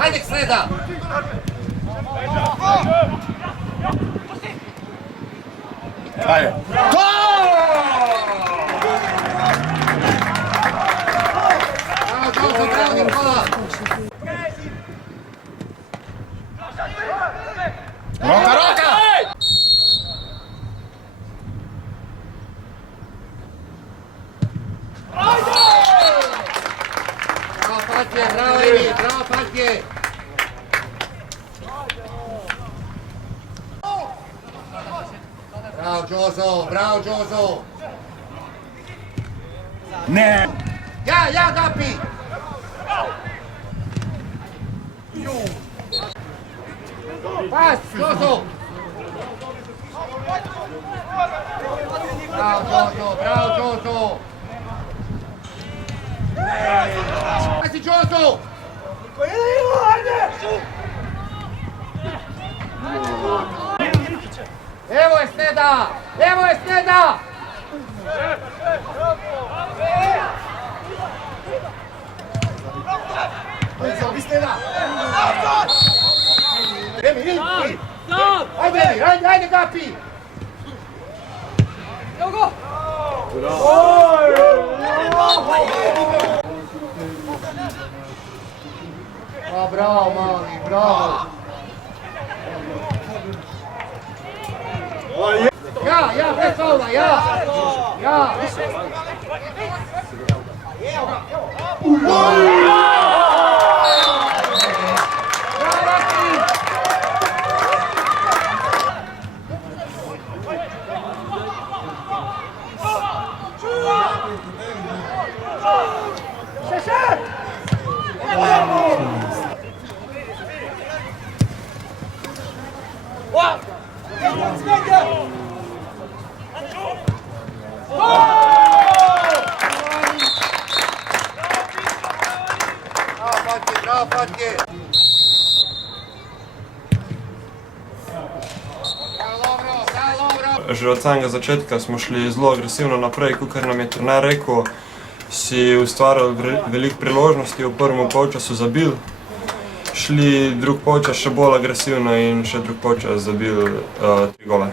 Ajde, Sreda! Ajde. Bravo, bravo, Nikola! Roka, Roka! Bravo, Patje, bravo, Evi, bravo, Patje! Bravo, Đozo, bravo, Đozo! Ne! Ja, Gapi! Pas, Đozo! Bravo, Đozo, bravo, Đozo! Pazi, Đozo! Evo je Sneda! Evo je Sneda! Ajde, Gapi! Evo go! Bravo, mali, bravo! Ja, bez faula, ja! Bravo, Patje! Že od samega začetka smo šli zelo agresivno naprej, kot nam je trener rekel, si ustvarjali veliko priložnosti, v prvem polčasu zabili, šli drug polčas še bolj agresivno in še drug polčas zabili 3 gole.